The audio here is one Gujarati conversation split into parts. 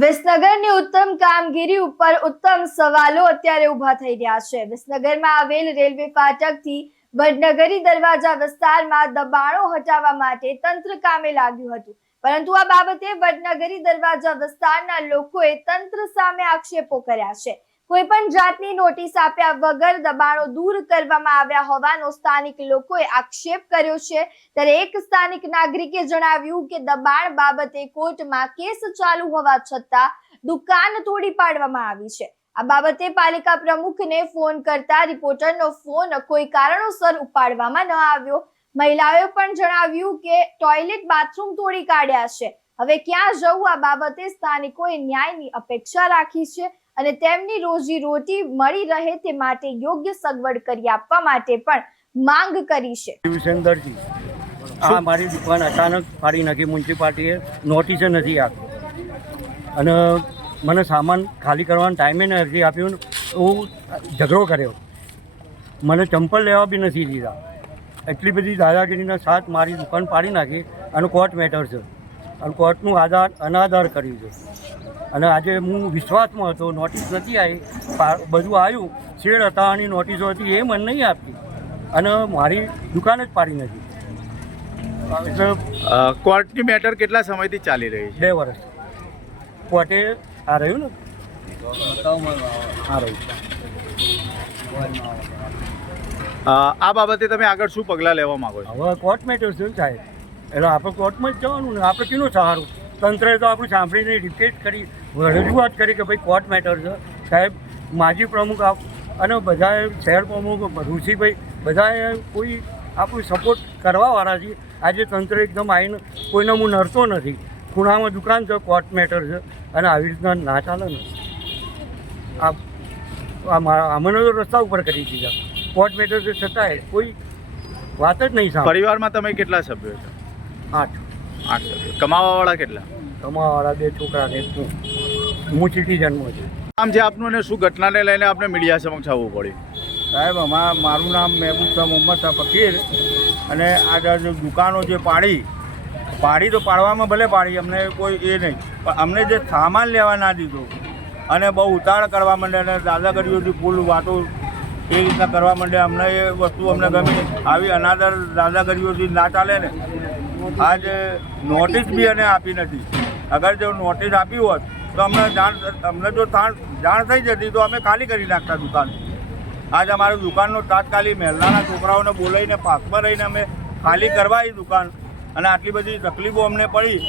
વિસનગરની ઉત્તમ કામગીરી ઉપર ઉત્તમ સવાલો અત્યારે ઉભા થઈ રહ્યા છે। વિસનગરમાં આવેલ રેલવે ફાટકથી વડનગરી દરવાજા વિસ્તારમાં દબાણો હટાવવા માટે તંત્ર કામે લાગ્યું હતું, પરંતુ આ બાબતે વડનગરી દરવાજા વિસ્તારના લોકોએ તંત્ર સામે આક્ષેપો કર્યા છે। કોઈ પણ જાતની નોટિસ આપ્યા વગર દબાણો દૂર કરવામાં આવ્યા હોવાનો સ્થાનિક લોકોએ આક્ષેપ કર્યો છે। ત્યારે એક સ્થાનિક નાગરિકે જણાવ્યું કે દબાણ બાબતે કોર્ટમાં કેસ ચાલુ હોવા છતાં દુકાન તોડી પાડવામાં આવી છે। આ બાબતે પાલિકા પ્રમુખને ફોન કરતા રિપોર્ટરનો ફોન કોઈ કારણોસર ઉપાડવામાં ન આવ્યો। મહિલાઓએ પણ જણાવ્યું કે ટોયલેટ બાથરૂમ તોડી કાઢ્યા છે। હવે ક્યાં જવું, આ બાબતે સ્થાનિકોએ ન્યાયની અપેક્ષા રાખી છે અને તેમની રોજી રોટી મળી રહે તે માટે યોગ્ય સગવડ કરી આપવા માટે પણ માંગ કરી છે। આ મારી દુકાન અચાનક ફાડી નાખી, મ્યુનિસિપાલિટીએ નોટિસ નથી આપી અને મને સામાન ખાલી કરવાનો ટાઈમે નથી આપ્યો। હું ઝઘડો કર્યો, મને ચંપલ લેવા બી નથી દીધા। એટલી બધી દાદાગીરીના સાથ મારી દુકાન પાડી નાખી અને કોર્ટ મેટર છે અને કોર્ટનું અનાદર કર્યું છે। અને આજે હું વિશ્વાસમાં હતો, નોટિસ નથી આવી, બધું આવ્યું, શેડ હતા અને નોટિસો હતી, એ મને નહીં આપતી અને મારી દુકાન જ પાડી નથી। એટલે કોર્ટની મેટર કેટલા સમયથી ચાલી રહી છે? 2 વર્ષ કોર્ટે આ રહ્યું ને આ રહ્યું। આ બાબતે તમે આગળ શું પગલાં લેવા માંગો છો? હવે કોર્ટ મેટર છે સાહેબ, એટલે આપણે કોર્ટમાં જ જવાનું ને, આપણે કેનું સહારું? તંત્રએ તો આપણું સાંભળીને રિક્વેસ્ટ કરી, રજૂઆત કરી કે ભાઈ કોર્ટ મેટર છે સાહેબ। માજી પ્રમુખ અને બધાએ શહેર પ્રમુખ ઋષિભાઈ બધાએ કોઈ આપણું સપોર્ટ કરવાવાળા છીએ। આજે તંત્ર એકદમ આવીને કોઈને હું નડતો નથી, ખૂણામાં દુકાન છે, કોર્ટ મેટર છે અને આવી રીતના ના ચાલે ને। અમને તો રસ્તા ઉપર કરી દીધા, કોર્ટ મેટર છે છતાંય કોઈ વાત જ નહીં સાંભળે। પરિવારમાં તમે કેટલા સભ્યો છો? 8 સભ્યો। કમાવાવાળા કેટલા? કમાવાવાળા 2 છોકરા ને હું સિટીઝનમાં છું। આમ છે આપનું અને શું ઘટનાને લઈને આપણે મીડિયા સમક્ષ આવવું પડ્યું? સાહેબ, મારું નામ મહેબૂબ શાહ મોહમ્મદ શાહ ફકીર અને આ દુકાનો જે પાડી તો પાડવામાં ભલે પાડી, અમને કોઈ એ નહીં, પણ અમને જે સામાન લેવા ના દીધો અને બહુ ઉતાળ કરવા માંડે અને દાદાગીરીઓથી ફૂલ વાતો એ રીતના કરવા માંડે, અમને એ વસ્તુ અમને ગમી। આવી અનાદર દાદાગીરીઓથી ના ચાલે ને। આજ નોટિસ બી એને આપી નથી। અગર જો નોટિસ આપી હોત તો અમને જો જાણ થઈ જતી તો અમે ખાલી કરી નાખતા દુકાન। આજ અમારી દુકાનનો તાત્કાલિક મહેલાના છોકરાઓને બોલાવીને પાસમાં રહીને અમે ખાલી કરવાઈ દુકાન અને આટલી બધી તકલીફો અમને પડી।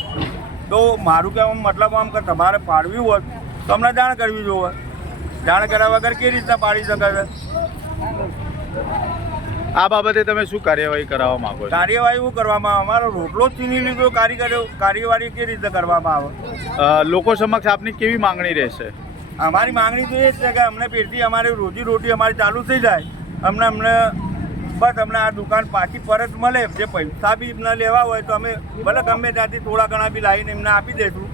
તો મારું કહેવાનું મતલબ આમ કે તમારે પાડવી હોત તો અમને જાણ કરવી જોઈએ। જાણ કર્યા વગર કેવી રીતના પાડી શકે છે? આ બાબતે તમે શું કાર્યવાહી કરાવવા માંગો છો? કાર્યવાહી શું કરવામાં આવે? અમારો રોટલો જ છીની લીધો, કાર્યવાહી કેવી રીતે કરવામાં આવે? લોકો સમક્ષ આપની કેવી માંગણી રહેશે? અમારી માંગણી તો એ જ છે કે અમને પેટથી અમારી રોજી રોટી અમારી ચાલુ થઈ જાય, અમને બસ અમને આ દુકાન પાછી પરત મળે। જે પૈસા બી એમને લેવા હોય તો અમે ભલે ગમે ત્યાંથી થોડા ઘણા બી લાવીને એમને આપી દઈશું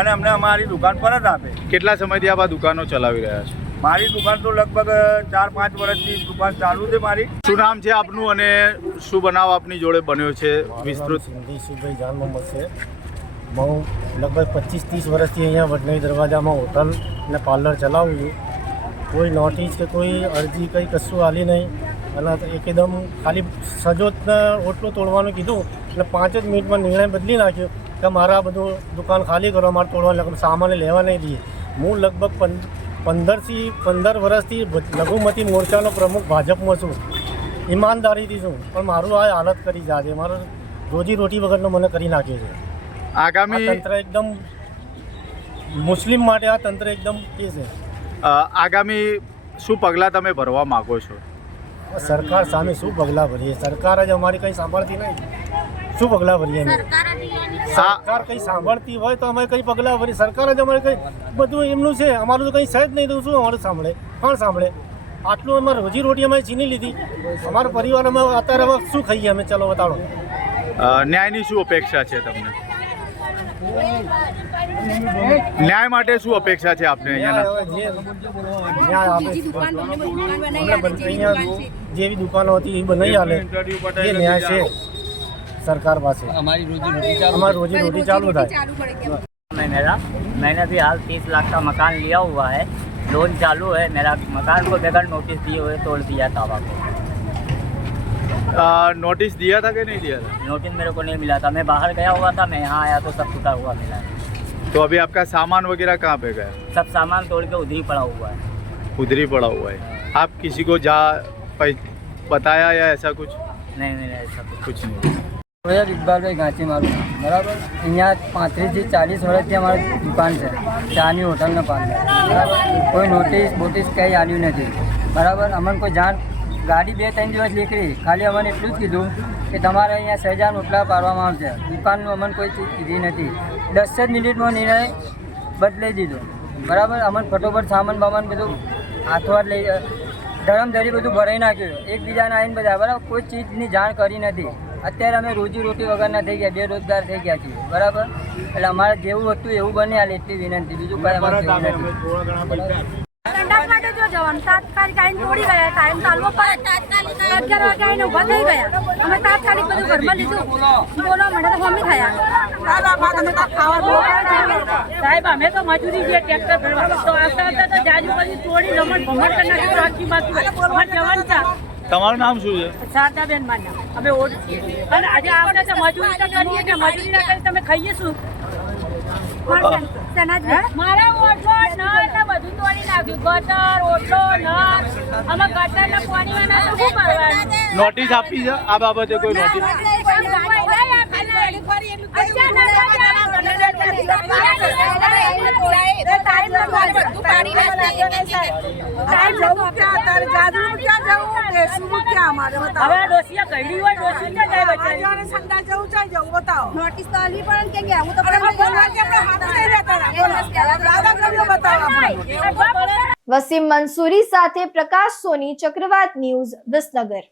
અને અમને અમારી દુકાન પરત આપે। કેટલા સમયથી આપ આ દુકાનો ચલાવી રહ્યા છો? મારી દુકાન તો લગભગ 4-5 વર્ષથી દુકાન ચાલુ છે મારી। શું નામ છે આપનું અને શું બનાવ આપની જોડે બન્યો છે? વિસ્તૃત। સિદ્ધિશુભાઈ જાન મોહમ્મદ છે। હું લગભગ 25-30 વર્ષથી અહીંયા વડનગરી દરવાજામાં હોટલ અને પાર્લર ચલાવું છું। કોઈ નોટિસ કે કોઈ અરજી કંઈ કશું આલી નહીં અને એકદમ ખાલી સજોતને ઓટલું તોડવાનું કીધું એટલે 5 જ મિનિટમાં નિર્ણય બદલી નાખ્યો કે મારા બધું દુકાન ખાલી કરવા, મારે તોડવાનું, સામાન લેવા નહીં દઈએ। હું લગભગ 15 વર્ષથી લઘુમતી મોરચાનો પ્રમુખ ભાજપમાં છું, ઈમાનદારીથી છું, પણ મારું આ હાલત કરી જાય, મારો રોજી રોટી વગરનો મને કરી નાખ્યો છે। આગામી તંત્ર એકદમ મુસ્લિમ માટે આ તંત્ર એકદમ કે છે। આગામી શું પગલાં તમે ભરવા માગો છો? સરકાર સામે શું પગલાં ભરીએ? સરકાર જ અમારી કંઈ સાંભળતી નહીં, શું પગલાં ભરીએ? સરકાર કંઈ સાંભળતી હોય તો અમે કંઈ પગલાં ભરીએ? સરકાર જ અમારે કંઈ બધું એમનું છે, અમારું તો કંઈ સહેજ નહીં, તો શું અમારું સાંભળે? કોણ સાંભળે? આટલું અમારે રોજી રોટી અમે છીની લીધી, અમારા પરિવાર અમે અત્યારે હવે શું ખાઈએ અમે? ચાલો બતાવો। ન્યાયની શું અપેક્ષા છે તમને? ન્યાય માટે શું અપેક્ષા છે આપને? જેવી દુકાનો હતી એ બનાવી હાલે, એ ન્યાય છે સરકાર પાસે। અમારી રોજી રોટી ચાલુ થાય। है मेरा। मैंने भी हाल 30 लाख का मकान लिया हुआ है, लोन चालू है मेरा। मकान को बगैर नोटिस दिए हुए तोड़ दिया तावा को। नोटिस दिया था कि नहीं दिया था? नोटिस मेरे को नहीं मिला था, मैं बाहर गया हुआ था, मैं यहाँ आया तो सब टूटा हुआ मिला। तो अभी आपका सामान वगैरह कहाँ पे गया? सब सामान तोड़ के उधर ही पड़ा हुआ है। उधर ही पड़ा हुआ है। आप किसी को बताया या ऐसा कुछ? नहीं ऐसा कुछ नहीं। સોયબ ઇકબાલભાઈ ઘાંચી મારું નામ, બરાબર. અહીંયા 35 થી 40 વર્ષથી અમારી દુકાન છે, ચાની હોટલના પાસે, બરાબર. કોઈ નોટિસ કંઈ આવ્યું નથી, બરાબર. અમને કોઈ જાણ, ગાડી 2-3 દિવસ નીકળી, ખાલી અમને એટલું જ કીધું કે તમારે અહીંયા સહેજા નોટલા પાડવામાં આવશે. દુકાનનું અમને કોઈ ચીજ કીધી નથી. 10 જ મિનિટમાં નિર્ણય બદલાઈ દીધો, બરાબર. અમને ફટોફટ સામાન બામાન બધું હાથોહાથ લઈ ધરમધરી બધું ભરાઈ નાખ્યું, એકબીજાને આવીને બધા, બરાબર. કોઈ ચીજની જાણ કરી નથી. અત્યારે અમે રોજી રોટી વગરના થઈ ગયા, બેરોજગાર થઈ ગયા છીએ, બરાબર. એટલે અમારે જેવું હતું એવું બને હાલ એટલી વિનંતી, બીજું કાંઈ અમારે કેવું નથી. સંડાસ માટે જો જવાનું તાત્કાલિક આવીને તોડી ગયા, ટાઈમ ચાલવો પડે. 11 વાગે આવીને ઊભા થઈ ગયા. અમે તાત્કાલિક બધું ઘરમાં લીધું. બોલો મને તો મમ્મી થયા. સાહેબ અમે તો મજૂરી છે, ટ્રેક્ટર ભરવા તો આવતા તો જાજુ પછી તોડી રમણ ભમણ કરી નાખી તો આખી બાજુ જવાનું છે. તમારું નામ શું છે? શારદાબેન માના. અમે ઓળખીએ અને આજે આપણે તો મજૂરી તો કરીએ કે મજૂરી ના કરી તમે ખાઈએ શું? મારા ઓટલો નળ બધું તોડી નાખ્યું, ગટર ઓટલો નળ. અમે ગટરના પાણીમાં તો શું કરવાનું? નોટિસ આપી છે આ બાબતે? કોઈ નોટિસ? હવે ડોસિયા ઘડી હોય, ડોસી ક્યાં જાય બચારી? નોટિસ તો આલવી પડે ને, કે હું તો વસીમ મંસૂરી સાથે પ્રકાશ સોની, ચક્રવાત ન્યૂઝ, વિસનગર.